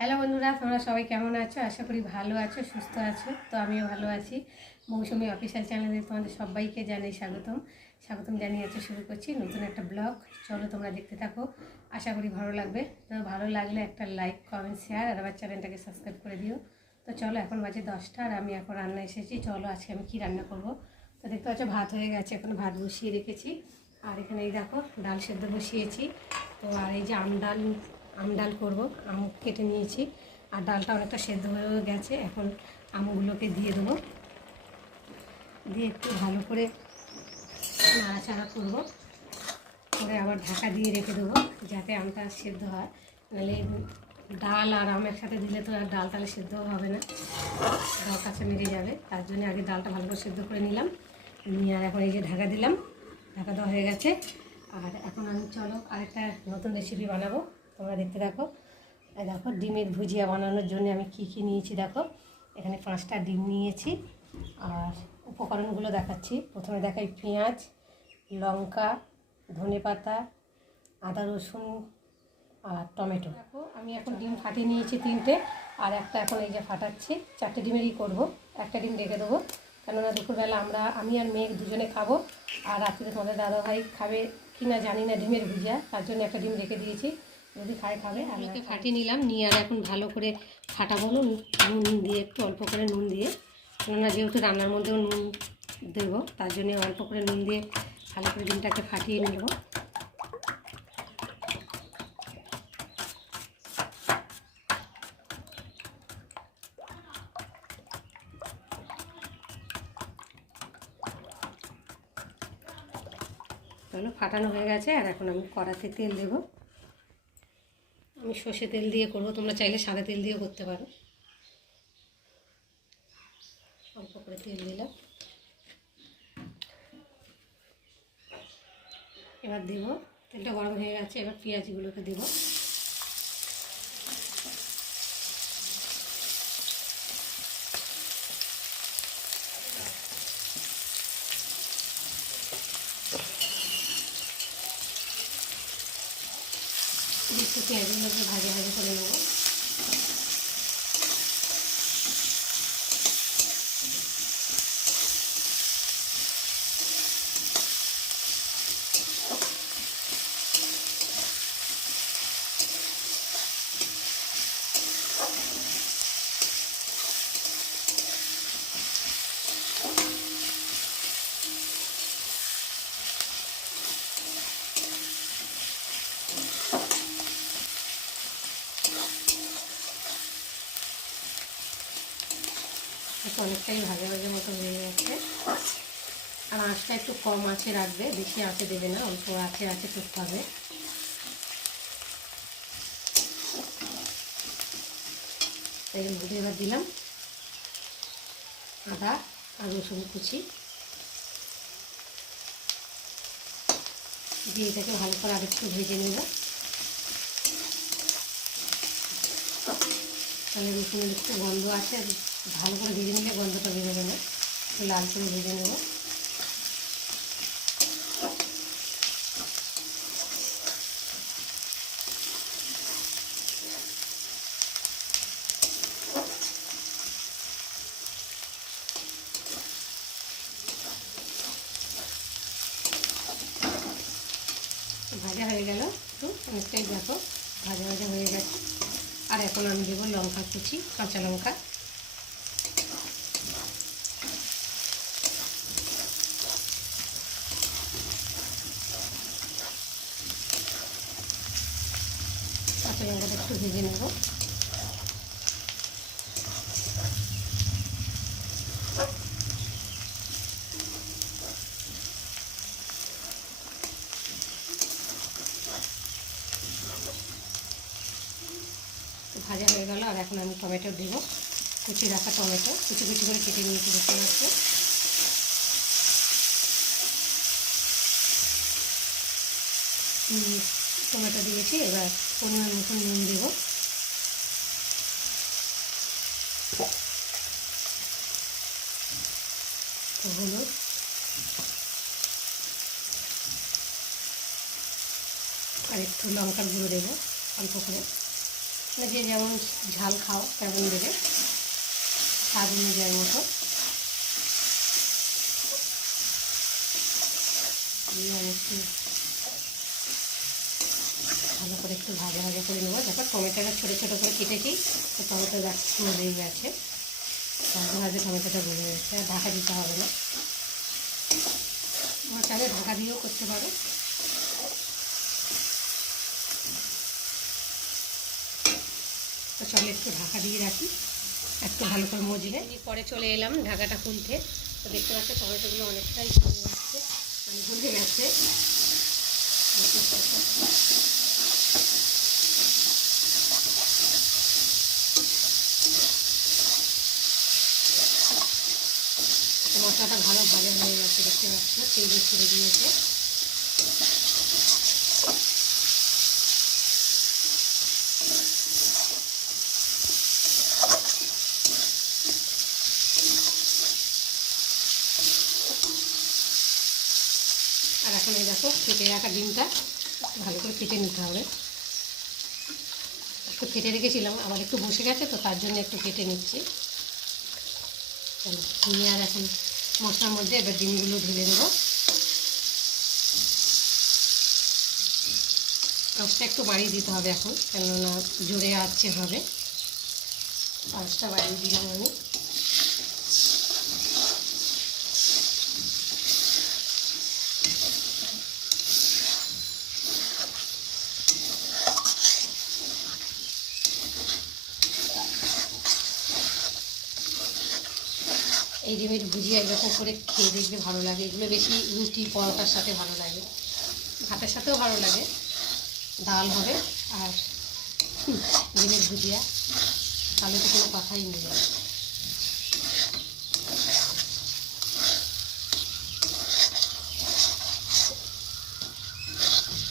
Hello বন্ধুরা, তোমরা সবাই কেমন আছো? আশা করি ভালো আছো, সুস্থ আছো। তো আমিও ভালো আছি। মৌসুমি অফিসিয়াল চ্যানেলে তোমাদের সবাইকে জানাই স্বাগতম জানিয়ে শুরু করছি নতুন একটা ব্লগ। চলো তোমরা দেখতে থাকো, আশা করি ভালো লাগবে। তো ভালো লাগলে একটা লাইক, কমেন্ট, শেয়ার আর আমার চ্যানেলটাকে সাবস্ক্রাইব করে দিও। তো চলো, এখন বাজে 10টা আর আমি এখন রান্না এসেছি। চলো আজকে আমি কি রান্না করব। তো দেখতে পাচ্ছ ভাত হয়ে গেছে, এখন ভাত বসিয়ে রেখেছি। আর এখানে এই দেখো ডাল সেদ্ধ বসিয়েছি। তো আর এই যে আমডাল করব, আম কেটে নিয়েছি আর ডালটা অনেকটা সেদ্ধ হয়ে গেছে। এখন আমগুলোকে দিয়ে দেবো, দিয়ে একটু ভালো করে নাড়াচাড়া করব, করে আবার ঢাকা দিয়ে রেখে দেবো যাতে আমটা সেদ্ধ হয়। নাহলে ডাল আর আম একসাথে দিলে তো আর ডাল তাহলে সেদ্ধ হবে না, ডাল কাছে মেরে যাবে। তার জন্য আগে ডালটা ভালো করে সেদ্ধ করে নিলাম, নিয়ে আর এখন এই যে ঢাকা দিলাম, ঢাকা দেওয়া হয়ে গেছে। আর এখন আমি চলো আরেকটা নতুন রেসিপি বানাবো, তোমরা দেখতে থাকো। এই দেখো ডিমের ভুজিয়া বানানোর জন্য আমি কি নিয়েছি দেখো। এখানে 5টা ডিম নিয়েছি আর উপকরণগুলো দেখাচ্ছি। প্রথমে দেখাই পেঁয়াজ, লঙ্কা, ধনেপাতা, আদা রসুন আর টমেটো। দেখো আমি এখন ডিম ফাটিয়ে নিয়েছি 3টে, আর একটা এখন এই যে ফাটাচ্ছি। 4টে ডিমেরই করব, একটা ডিম রেখে দেবো, কেননা দুপুরবেলা আমি আর মেয়ে দুজনে খাবো, আর রাত্রে তোমাদের দাদাভাই খাবে কি না জানি না ডিমের ভুজিয়া, তার জন্য একটা ডিম রেখে দিয়েছি, যদি খাবে। আলুকে ফাটিয়ে নিলাম, নিয়ে আর এখন ভালো করে ফাটাবো নুন দিয়ে, একটু অল্প করে নুন দিয়ে, কেননা যেহেতু রান্নার মধ্যেও নুন দেবো, তার জন্য অল্প করে নুন দিয়ে ভালো করে ডিমটাকে ফাটিয়ে নেব। চলো ফাটানো হয়ে গেছে, আর এখন আমি কড়াতে তেল দেব। আমি সর্ষে তেল দিয়ে করব, তোমরা চাইলে সাদা তেল দিয়েও করতে পারো। অল্প করে তেল দিলাম, এবার দেব। তেলটা গরম হয়ে গেছে, এবার পেঁয়াজগুলোকে দেব। একটু পেঁয়াজগুলোকে ভাজা করে নেব। অনেকটাই ভাজা মতো হয়ে যাচ্ছে, আর আঁচটা একটু কম আঁচে রাখবে, বেশি আঁচে দেবে না, অল্প আঁচে করতে হবে। এর মধ্যে এবার দিলাম আদা আর রসুন কুচি, দিয়ে এটাকে ভালো করে আরেকটু ভেজে নেব। তাহলে রসুনের একটু গন্ধ আছে, ভালো করে ভেজে নিলে গন্ধটা বেরোবে না। লাল করে ভেজে নেব। ভাজা হয়ে গেল, একটু অনেকটাই দেখো ভাজা হয়ে গেছে। আর এখন আমি দেবো লঙ্কা কুচি, কাঁচা লঙ্কা। কাঁচা লঙ্কাটা একটু ভেজে নেব। ভাজা হয়ে গেল, আর এখন আমি টমেটো দেব, কুচি রাখা টমেটো কুচি করে কেটে নিয়েছি, দেখতে পাচ্ছি। টমেটো দিয়েছি, এবার পরিমাণ মতো নুন দেব। হলুদ, আর একটু লঙ্কার গুঁড়ো দেবো অল্প করে। যে যেমন ঝাল খাও তেমন দেবে, স্বাদ অনুযায়ী মতো। একটু ভালো করে একটু ভাজা ভাজা করে নেবো। দেখো টমেটোটা ছোটো ছোটো করে কেটেছি, তো টমেটো গাছ গলেই গেছে, ভাজা ভাজা টমেটোটা গলে গেছে, আর ঢাকা দিতে হবে না। আমার চাইলে ঢাকা দিয়েও করতে পারো। তো চলে একটু ঢাকা দিয়ে রাখি, একটু ভালো করে মজলে। পরে চলে এলাম ঢাকাটা খুলতে। তো দেখতে পাচ্ছি টমেটোগুলো অনেকটাই গলে যাচ্ছে, মানে গলে গেছে। মশলাটা ভালো ভাজা হয়ে গেছে, দেখতে পাচ্ছ তেল ছেড়ে দিয়েছে। আর এখন এই দেখো ফেটে রাখা ডিমটা ভালো করে ফেটে নিতে হবে। একটু ফেটে রেখেছিলাম, আবার একটু বসে গেছে, তো তার জন্য একটু ফেটে নিচ্ছি। নিয়ে আর এখন মশলার মধ্যে এবার ডিমগুলো ঢেলে দেবো। আঁচটা একটু বাড়িয়ে দিতে হবে এখন, কেননা জোরে আঁচে হবে। আঁচটা বাড়িয়ে দিলাম আমি। এই ডিমের ভুজিয়া এরকম করে খেয়ে দেখবে, ভালো লাগে। এগুলো বেশি রুটি পরোটার সাথে ভালো লাগে, ভাতের সাথেও ভালো লাগে। ডাল হবে আর ডিমের ভুজিয়া, তাহলে তো কোনো কথাই নেই।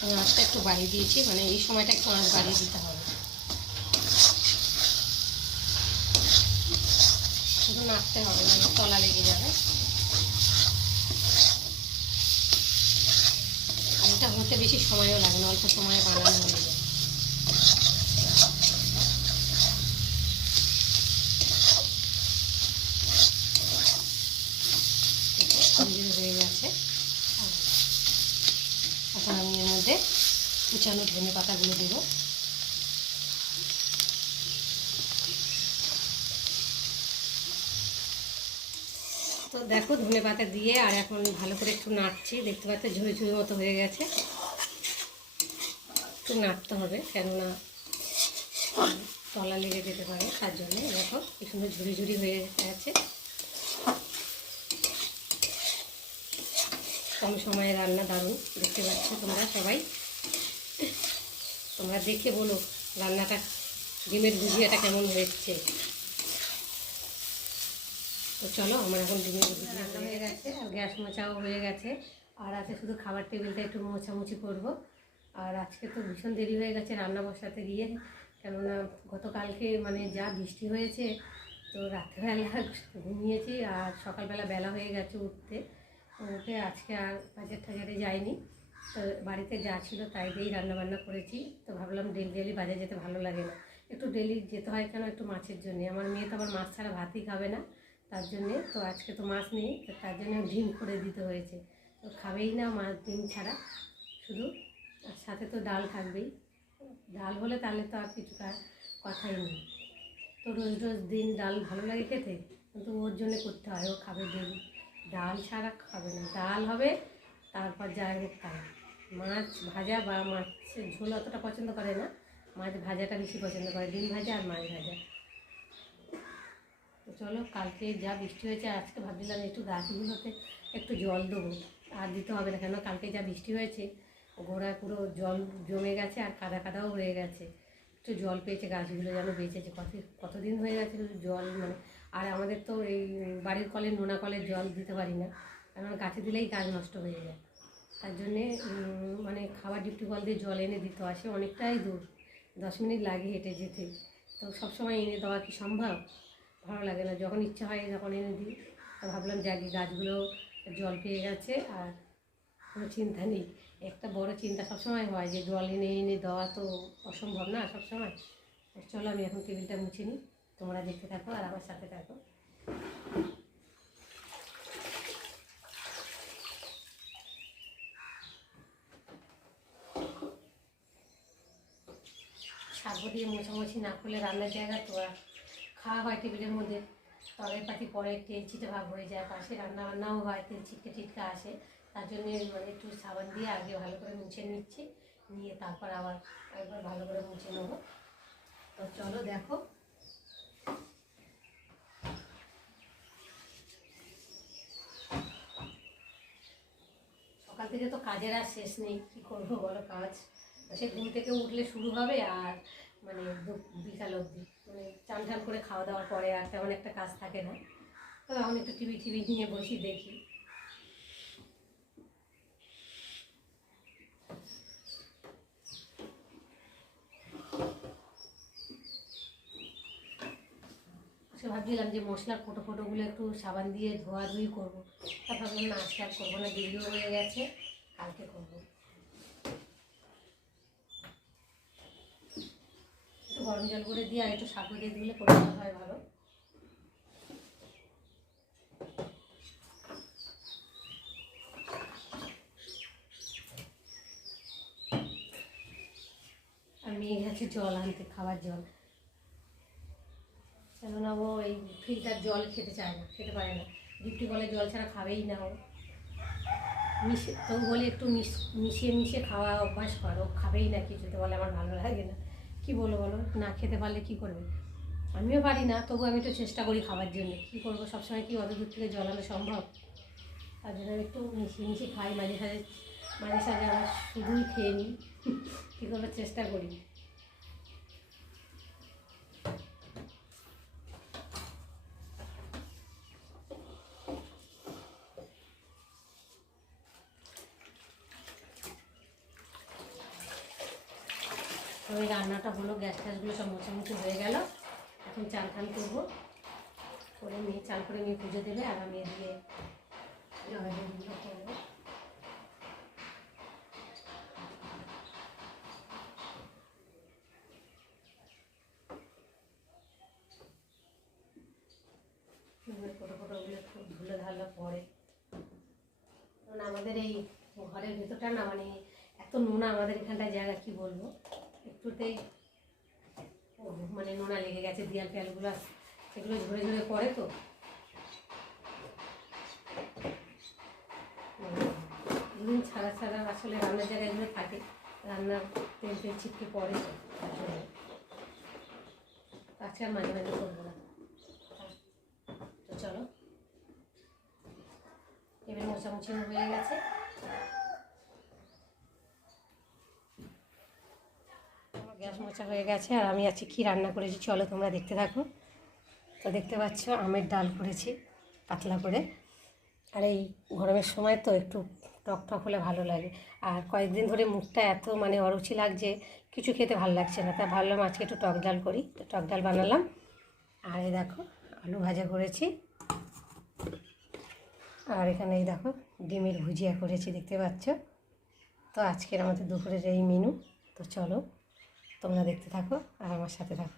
আমি আঁচটা একটু বাড়িয়ে দিয়েছি, মানে এই সময়টা একটু আঁচ বাড়িয়ে দিতে হবে, শুধু নাড়তে হবে না, তলা লেগে যাবে। আর এটা হতে বেশি সময়ও লাগে না, অল্প সময়ে বানানো হয়ে যায়। হয়ে গেছে। এখন আমি এর মধ্যে কুচানো ধনে পাতাগুলো দেবো। তো দেখো ধনে পাতা দিয়ে আর এখন ভালো করে একটু নাড়ছি। দেখতে পাচ্ছ ঝুড়ি ঝুড়ি মতো হয়ে গেছে, একটু নাড়তে হবে, কেননা তলা লেগে যেতে পারে, তার জন্য। দেখো কি সুন্দর ঝুড়ি ঝুড়ি হয়ে গেছে। কম সময়ে রান্না, দারুণ। দেখতে পাচ্ছ তোমরা সবাই, তোমরা দেখে বলো রান্নাটা, ডিমের ভুজিয়াটা কেমন হয়েছে। তো চলো, আমার এখন ডিমের ভুজিয়া রান্না হয়ে গেছে, আর গ্যাস মোছাও হয়ে গেছে, আর আছে শুধু খাবার টেবিলটা একটু মোছামুছি করবো। আর আজকে তো ভীষণ দেরি হয়ে গেছে রান্না বসাতে গিয়ে, কেননা গতকালকে মানে যা বৃষ্টি হয়েছে, তো রাত্রেবেলা ঘুমিয়েছি, আর সকালবেলা বেলা হয়ে গেছে উঠতে। আজকে আর বাজার টাজারে যাইনি, তো বাড়িতে যা ছিল তাই দিয়েই রান্নাবান্না করেছি। তো ভাবলাম ডেলি ডেলি বাজার যেতে ভালো লাগে না, একটু ডেলি যেতে হয়, কেন একটু মাছের জন্যে। আমার মেয়ে তো আবার মাছ ছাড়া ভাতই খাবে না, তার জন্যে তো আজকে তো মাছ নেই, তো তার জন্য ডিম করে দিতে হয়েছে। তো খাবেই না মাছ ডিম ছাড়া শুধু, আর সাথে তো ডাল থাকবেই। ডাল হলে তাহলে তো আর কিছু কথাই নেই। তো রোজ রোজ দিন ডাল ভালো লাগে খেতে, কিন্তু ওর জন্য করতে হয়, ও খাবে ডেলি। ডাল ছাড়া খাবে না, ডাল হবে, তারপর যাই হোক তাই। মাছ ভাজা বা মাছের ঝোল অতটা পছন্দ করে না, মাছ ভাজাটা বেশি পছন্দ করে, ডিম ভাজা আর মাছ ভাজা। তো চলো, কালকে যা বৃষ্টি হয়েছে, আজকে ভাবছিলাম একটু গাছগুলোতে একটু জল দেবো, আর দিতে হবে না, কেন কালকে যা বৃষ্টি হয়েছে গোড়ায় পুরো জল জমে গেছে, আর কাদা কাদাও হয়ে গেছে। একটু জল পেয়েছে গাছগুলো, যেন বেঁচেছে। কতদিন হয়ে গেছে জল, মানে। আর আমাদের তো এই বাড়ির কলে, নোনা কলের জল দিতে পারি না, কারণ গাছে দিলেই গাছ নষ্ট হয়ে যায়। তার জন্যে মানে খাবার ডিপটি কল দিয়ে জল এনে দিতে আসে, অনেকটাই দূর, 10 মিনিট লাগে হেঁটে যেতে। তো সবসময় এনে দেওয়া কি সম্ভব? ভালো লাগে না, যখন ইচ্ছা হয় তখন এনে দিই। তো ভাবলাম যাকে গাছগুলো জল পেয়ে গেছে, আর কোনো চিন্তা নেই। একটা বড় চিন্তা সবসময় হয় যে জল এনে এনে দেওয়া তো অসম্ভব না সবসময়, চলো আমি এখন টেবিলটা মুছে নিই, তোমরা দেখতে থাকো আর আমার সাথে থাকো। সার্ফ দিয়ে মোছামুছি না করলে রান্নার জায়গা তো আর খাওয়া হয় টেবিলের মধ্যে, তরকারি পাতি পরে তেল ছিটে ভাব হয়ে যায়, পাশে রান্না বান্নাও হয়, তেল ছিটকে টিটকা আসে। তার জন্য মানে একটু সাবান দিয়ে আগে ভালো করে মুছে নিচ্ছি, নিয়ে তারপর আবার একবার ভালো করে মুছে নেবো। তো চলো দেখো। সকাল থেকে তো কাজের আর শেষ নেই, কী করবো বলো কাজ। সে ঘুম থেকে উঠলে শুরু হবে আর মানে বিকাল অবধি, মানে চান টান করে খাওয়া দাওয়ার পরে আর তেমন একটা কাজ থাকে না। তো এখন একটু টিভি নিয়ে বসি, দেখি। আজকে ভাবছিলাম যে মশলার ফোটোগুলো একটু সাবান দিয়ে ধোয়াধুয়ি করবো, তা ভাবলাম না আজকে আর করবো না, দেরিও হয়ে গেছে, কালকে করবো। একটু গরম জল করে দিয়ে আর একটু সাবু দিয়ে দিলে পরিষ্কার হয় ভালো। আর মেয়ে গেছে জল আনতে, খাওয়ার জল, কেননা ও এই ফিল্টার জল খেতে চায় না, খেতে পারে না, ডিপটি বলে জল ছাড়া খাবেই না ও। তো বলে একটু মিশিয়ে খাওয়া অভ্যাস করো, খাবেই না কিছুতে, বলে আমার ভালো লাগে না। কি বলো বলো, না খেতে পারলে কি করবে? আমিও পারি না, তবু আমি একটু চেষ্টা করি খাওয়ার জন্য। কী করবো, সবসময় কি অত দূর থেকে জল আনা সম্ভব? তার জন্য আমি একটু মিশিয়ে খাই, মাঝে সাঝে আবার শুধুই খেয়ে নিই, কী করবার চেষ্টা করি। ওই রান্নাটা হলো, গ্যাস ট্যাসগুলো সব মোছামুছি হয়ে গেল, এখন চান টান করবো, করে মেয়ে চান করে নিয়ে পুজো দেবে, আর আমি এদিকে জয়গুলো করবো। ফটোগুলো একটু ধুলে ধারলে পরে, কারণ আমাদের এই ঘরের ভেতরটা না মানে এত নোনা, আমাদের এখানটায় জায়গা কি বলবো, একটুতেই মানে নোনা লেগে গেছে, দেয়াল ফেয়ালগুলো সেগুলো ঝরে ঝরে পড়ে, তো এগুলো ছাড়া আসলে রান্নার জায়গায় এগুলো থাকে, রান্নার তেল ছিটকে পড়ে, তো আজকে আর মাঝে মাঝে করবো না। তো চলো, এবার মোছামুছি হয়ে গেছে, গ্যাস মোছা হয়ে গেছে, আর আমি আজকে কী রান্না করেছি চলো তোমরা দেখতে থাকো। তো দেখতে পাচ্ছ আমের ডাল করেছি পাতলা করে, আর এই গরমের সময় তো একটু টক টক হলে ভালো লাগে, আর কয়েকদিন ধরে মুখটা এত মানে অরুচি লাগছে, কিছু খেতে ভালো লাগছে না, তাই ভাবলাম আজকে একটু টক ডাল করি, তো টক ডাল বানালাম। আর এই দেখো আলু ভাজা করেছি, আর এখানে এই দেখো ডিমের ভুজিয়া করেছি, দেখতে পাচ্ছ। তো আজকের আমাদের দুপুরের এই মেনু। তো চলো তোমরা দেখতে থাকো আর আমার সাথে থাকো।